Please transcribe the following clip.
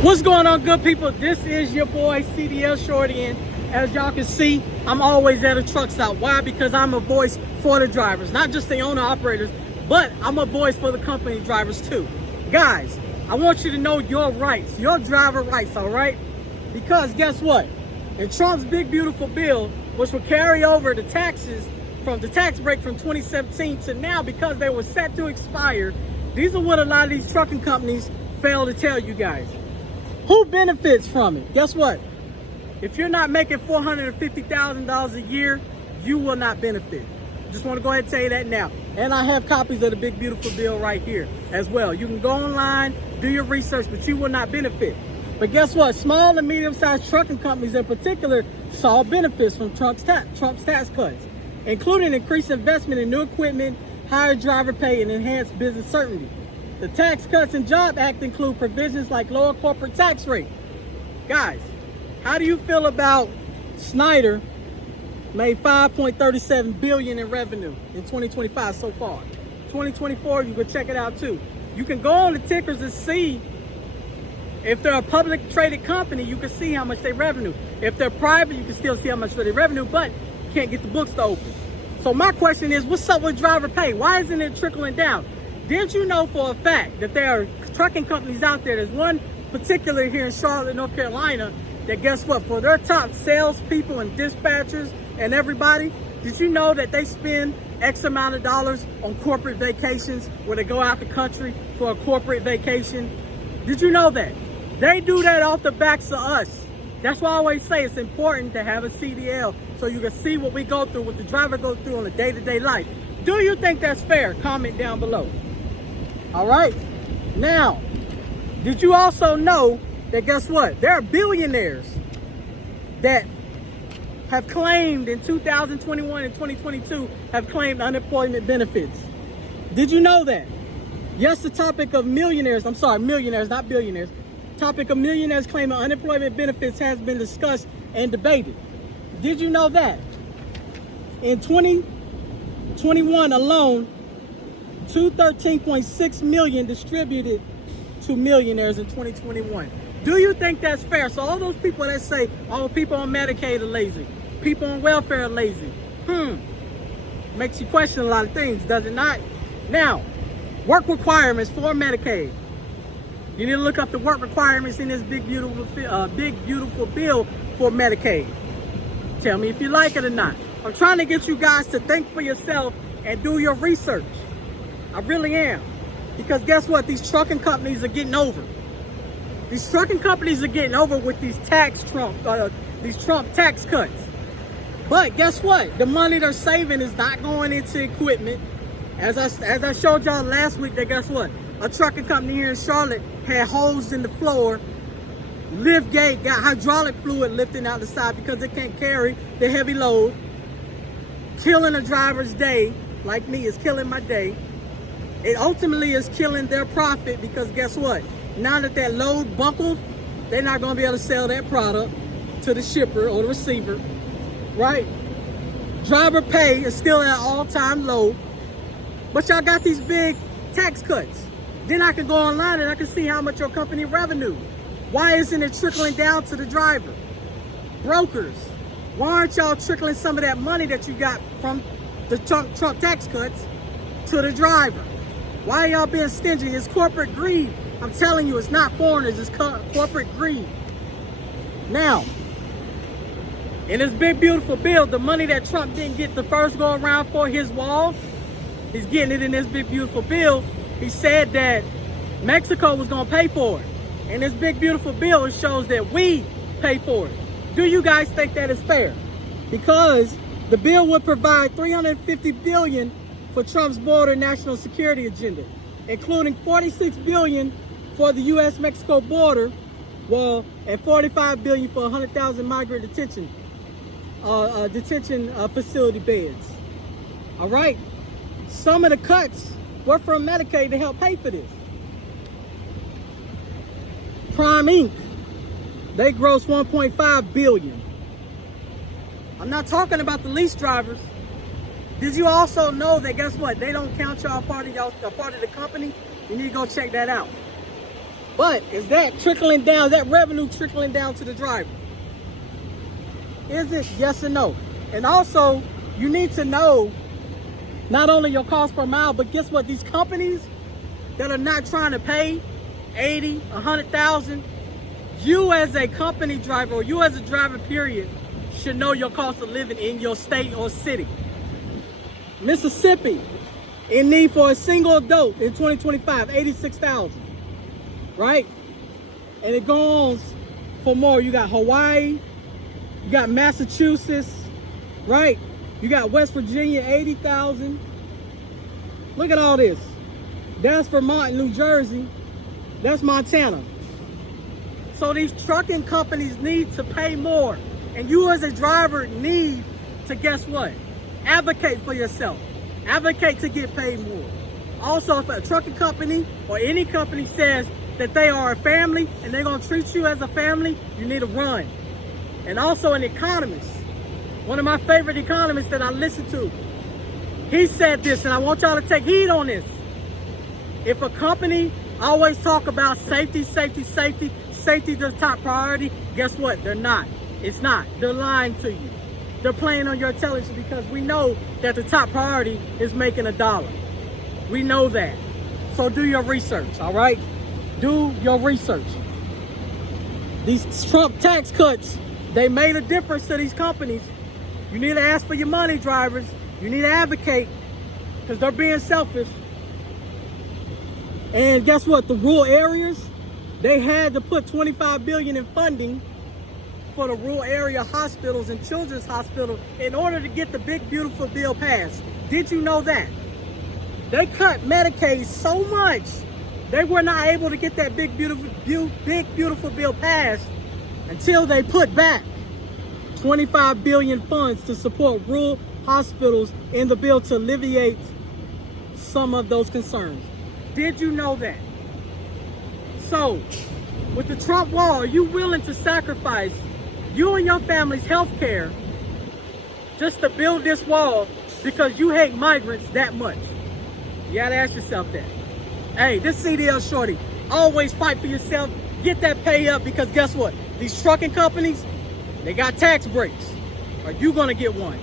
What's going on, good people? This is your boy CDL Shorty, and as y'all can see, I'm always at a truck stop. Why? Because I'm a voice for the drivers, not just the owner operators, but I'm a voice for the company drivers too. Guys, I want you to know your rights, your driver rights, all right? Because guess what? In Trump's big beautiful bill, which will carry over the taxes from the tax break from 2017 to now, because they were set to expire, these are what a lot of these trucking companies fail to tell you guys. Who benefits from it? Guess what? If you're not making $450,000 a year, you will not benefit. Just want to go ahead and tell you that now. And I have copies of the big beautiful bill right here as well. You can go online, do your research, but you will not benefit. But guess what? Small and medium-sized trucking companies in particular saw benefits from Trump's tax cuts, including increased investment in new equipment, higher driver pay, and enhanced business certainty. The Tax Cuts and Jobs Act include provisions like lower corporate tax rate. Guys, how do you feel about Snyder made $5.37 billion in revenue in 2025 so far? 2024, you can check it out too. You can go on the tickers and see if they're a public traded company, you can see how much they revenue. If they're private, you can still see how much they revenue, but you can't get the books to open. So my question is, what's up with driver pay? Why isn't it trickling down? Did you know for a fact that there are trucking companies out there? There's one particular here in Charlotte, North Carolina, that guess what? For their top salespeople and dispatchers and everybody, did you know that they spend X amount of dollars on corporate vacations where they go out the country for a corporate vacation? Did you know that? They do that off the backs of us. That's why I always say it's important to have a CDL so you can see what we go through, what the driver goes through on a day-to-day life. Do you think that's fair? Comment down below. All right. Now, did you also know that guess what? There are billionaires that have claimed in 2021 and 2022 have claimed unemployment benefits. Did you know that? Yes, the topic of millionaires, not billionaires. Topic of millionaires claiming unemployment benefits has been discussed and debated. Did you know that? In 2021 alone, 213.6 million distributed to millionaires in 2021. Do you think that's fair? So all those people that say, oh, people on Medicaid are lazy, people on welfare are lazy, makes you question a lot of things, does it not? Now, work requirements for Medicaid. You need to look up the work requirements in this big beautiful bill for Medicaid. Tell me if you like it or not. I'm trying to get you guys to think for yourself and do your research. I really am. Because guess what? These trucking companies are getting over. These trucking companies are getting over with these Trump tax cuts. But guess what? The money they're saving is not going into equipment. As I showed y'all last week, that guess what? A trucking company here in Charlotte had holes in the floor. Lift gate got hydraulic fluid lifting out the side because it can't carry the heavy load. Killing a driver's day, like me, is killing my day. It ultimately is killing their profit because guess what? Now that that load buckled, they're not going to be able to sell that product to the shipper or the receiver, right? Driver pay is still at all-time low, but y'all got these big tax cuts. Then I can go online and I can see how much your company revenue. Why isn't it trickling down to the driver? Brokers, why aren't y'all trickling some of that money that you got from the Trump tax cuts to the driver? Why are y'all being stingy? It's corporate greed. I'm telling you, it's not foreigners, it's corporate greed. Now, in this big beautiful bill, the money that Trump didn't get the first go around for his wall, he's getting it in this big beautiful bill. He said that Mexico was going to pay for it. In this big beautiful bill, it shows that we pay for it. Do you guys think that is fair? Because the bill would provide $350 billion for Trump's border national security agenda, including $46 billion for the U.S.-Mexico border wall and $45 billion for 100,000 migrant detention facility beds. All right. Some of the cuts were from Medicaid to help pay for this. Prime Inc., they gross $1.5 billion. I'm not talking about the lease drivers. Did you also know that, guess what? They don't count y'all part of the company. You need to go check that out. But is that trickling down, that revenue trickling down to the driver? Is it? Yes or no? And also, you need to know not only your cost per mile, but guess what? These companies that are not trying to pay 80, 100,000, you as a company driver, or you as a driver period, should know your cost of living in your state or city. Mississippi, in need for a single adult in 2025, 86,000, right? And it goes for more. You got Hawaii, you got Massachusetts, right? You got West Virginia, 80,000. Look at all this. That's Vermont, New Jersey. That's Montana. So these trucking companies need to pay more. And you as a driver need to, guess what? Advocate for yourself. Advocate to get paid more. Also, if a trucking company or any company says that they are a family and they're going to treat you as a family, you need to run. And also an economist, one of my favorite economists that I listen to, he said this, and I want y'all to take heed on this. If a company always talk about safety, safety, safety, safety is the top priority, guess what? They're not. It's not. They're lying to you. They're playing on your intelligence, because we know that the top priority is making $1. We know that. So do your research, all right? Do your research. These Trump tax cuts, they made a difference to these companies. You need to ask for your money, drivers. You need to advocate, because they're being selfish. And guess what? The rural areas, they had to put $25 billion in funding for the rural area hospitals and children's hospitals in order to get the big beautiful bill passed. Did you know that? They cut Medicaid so much, they were not able to get that big beautiful bill passed until they put back 25 billion funds to support rural hospitals in the bill to alleviate some of those concerns. Did you know that? So, with the Trump wall, are you willing to sacrifice you and your family's health care just to build this wall because you hate migrants that much? You gotta ask yourself that. Hey, this CDL Shorty, always fight for yourself. Get that pay up, because guess what? These trucking companies, they got tax breaks. Are you gonna get one?